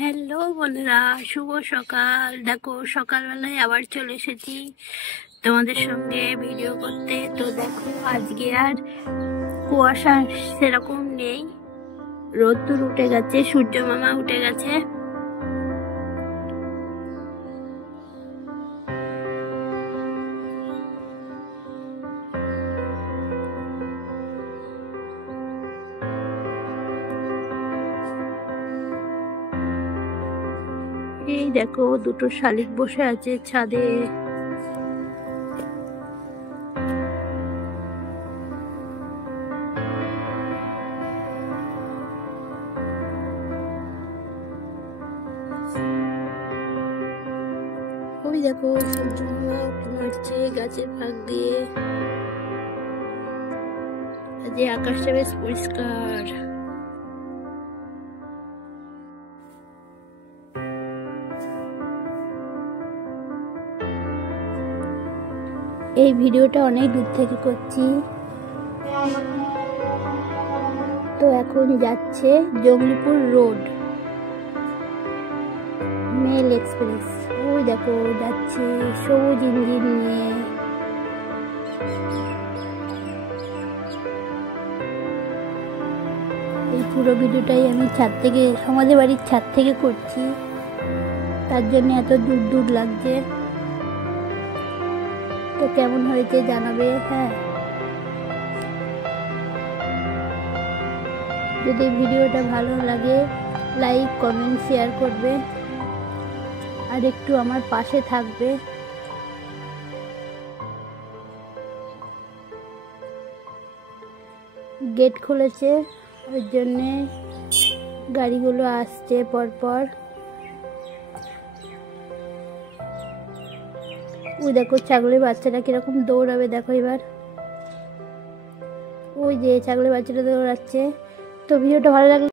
Hello বন্ধুরা, শুভ সকাল। দেখো সকালবেলায় আবার চলে এসেছি তোমাদের সঙ্গে ভিডিও করতে। তো দেখো আজকে আর কুয়াশা সেরকম নেই, রোদ্দুর উঠে গেছে, সূর্য মামা উঠে গেছে। এই দেখো দুটো শালিক বসে আছে ছাদে। ওই দেখো সূর্য মামা উঠে মারছে গাছের ফাঁক দিয়ে। আজ আকাশটা বেশ পরিষ্কার। এই ভিডিওটা অনেক দূর থেকে করছি, তো এখন যাচ্ছে জঙ্গলিপুর রোড মেল এক্সপ্রেস। ওই দেখো যাচ্ছে সবুজ ইঞ্জিন নিয়ে। এই পুরো ভিডিওটাই আমি ছাদ থেকে, আমাদের বাড়ির ছাদ থেকে করছি, তার জন্য এত দূর দূর লাগছে। তো কেমন হয়েছে জানাবে। হ্যাঁ, যদি ভিডিওটা ভালো লাগে লাইক কমেন্ট শেয়ার করবে আর একটু আমার পাশে থাকবে। গেট খুলেছে, ওই জন্যে গাড়িগুলো আসছে পরপর। ওই দেখো ছাগলের বাচ্চাটা কিরকম দৌড়াবে, দেখো এবার। ওই যে ছাগলের বাচ্চাটা দৌড়াচ্ছে। তো ভিডিওটা ভালো লাগলে